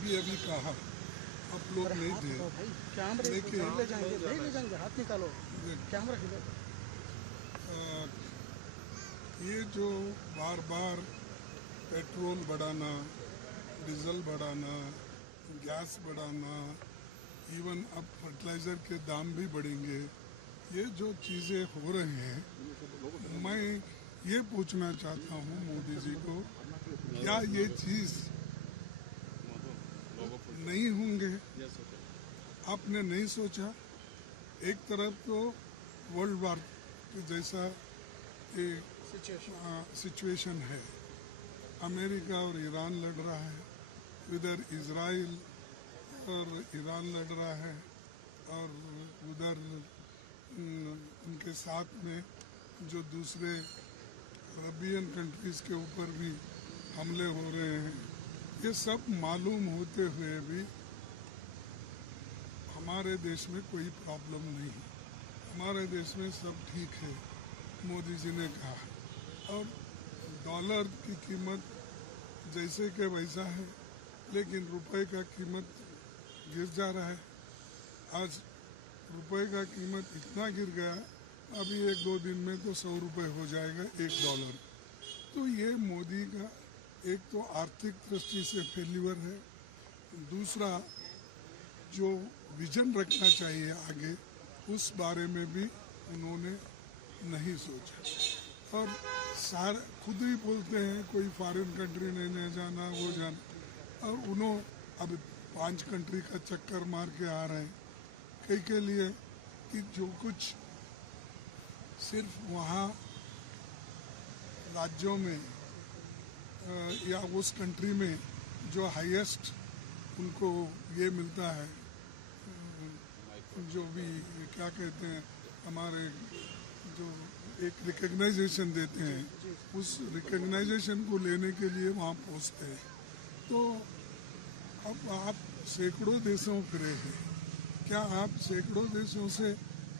अभी कहा आप लोग नहीं थे, कैमरे लेकिन ले जाएंगे, हाथ निकालो, कैमरा खिलो। ये जो बार बार पेट्रोल बढ़ाना, डीजल बढ़ाना, गैस बढ़ाना, इवन अब फर्टिलाइज़र के दाम भी बढ़ेंगे, ये जो चीज़ें हो रही हैं, मैं ये पूछना चाहता हूँ मोदी जी को, क्या ये चीज़ नहीं होंगे? आपने नहीं सोचा? एक तरफ तो वर्ल्ड वार के जैसा एक सिचुएशन है, अमेरिका और ईरान लड़ रहा है, इधर इजराइल और ईरान लड़ रहा है, और उधर उनके साथ में जो दूसरे अरबियन कंट्रीज़ के ऊपर भी हमले हो रहे हैं। ये सब मालूम होते हुए भी हमारे देश में कोई प्रॉब्लम नहीं है, हमारे देश में सब ठीक है, मोदी जी ने कहा। और डॉलर की कीमत जैसे कि वैसा है, लेकिन रुपए का कीमत गिर जा रहा है। आज रुपए का कीमत इतना गिर गया, अभी 1-2 दिन में तो 100 रुपये हो जाएगा $1। तो ये मोदी का एक तो आर्थिक दृष्टि से फेल्यूर है, दूसरा जो विजन रखना चाहिए आगे, उस बारे में भी उन्होंने नहीं सोचा। और सारे खुद ही बोलते हैं कोई फॉरेन कंट्री नहीं जाना, वो जाना, और उन्होंने अब 5 कंट्री का चक्कर मार के आ रहे हैं। कई के लिए कि जो कुछ सिर्फ वहाँ राज्यों में या उस कंट्री में जो हाईएस्ट उनको ये मिलता है, जो भी क्या कहते हैं, हमारे जो एक रिकग्नाइजेशन देते हैं, उस रिकग्नाइजेशन को लेने के लिए वहाँ पहुँचते हैं। तो अब आप सैकड़ों देशों फिरे हैं, क्या आप सैकड़ों देशों से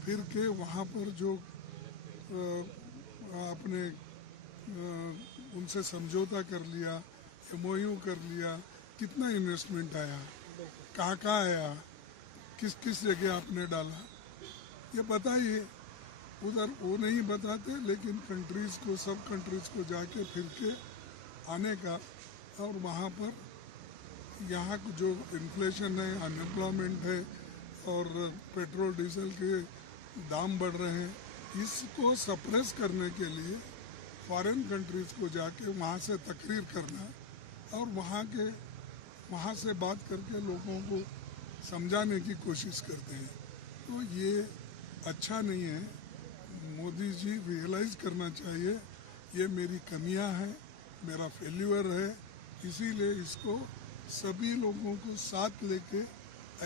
फिर के वहाँ पर जो आपने उनसे समझौता कर लिया, MOU कर लिया, कितना इन्वेस्टमेंट आया, कहाँ आया, किस किस जगह आपने डाला, ये बताइए। उधर वो नहीं बताते, लेकिन कंट्रीज़ को, सब कंट्रीज़ को जाके फिर के आने का, और वहाँ पर यहाँ जो इन्फ्लेशन है, अनएम्प्लॉयमेंट है, और पेट्रोल डीजल के दाम बढ़ रहे हैं, इसको सप्रेस करने के लिए फॉरेन कंट्रीज़ को जाके वहाँ से तकरीर करना और वहाँ से बात करके लोगों को समझाने की कोशिश करते हैं। तो ये अच्छा नहीं है। मोदी जी रियलाइज़ करना चाहिए ये मेरी कमियां हैं, मेरा फेल्यूर है, इसीलिए इसको सभी लोगों को साथ लेके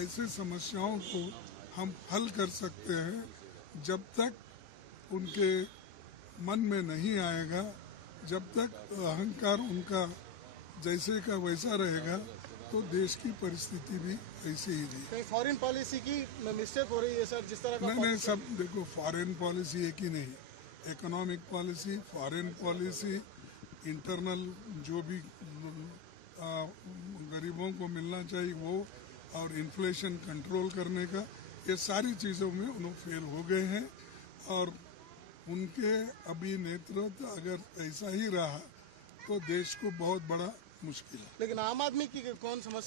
ऐसे समस्याओं को हम हल कर सकते हैं। जब तक उनके मन में नहीं आएगा, जब तक अहंकार उनका जैसे का वैसा रहेगा, तो देश की परिस्थिति भी ऐसे ही रही। फॉरेन पॉलिसी की मिस्टेक हो रही है सर, जिस तरह का नहीं, सब देखो, फॉरेन पॉलिसी एक ही नहीं, economic policy, foreign policy, internal जो भी गरीबों को मिलना चाहिए वो, और इन्फ्लेशन कंट्रोल करने का, ये सारी चीज़ों में उन्होंने फेल हो गए हैं। और उनके अभी नेतृत्व अगर ऐसा ही रहा तो देश को बहुत बड़ा मुश्किल है। लेकिन आम आदमी की कौन समस्या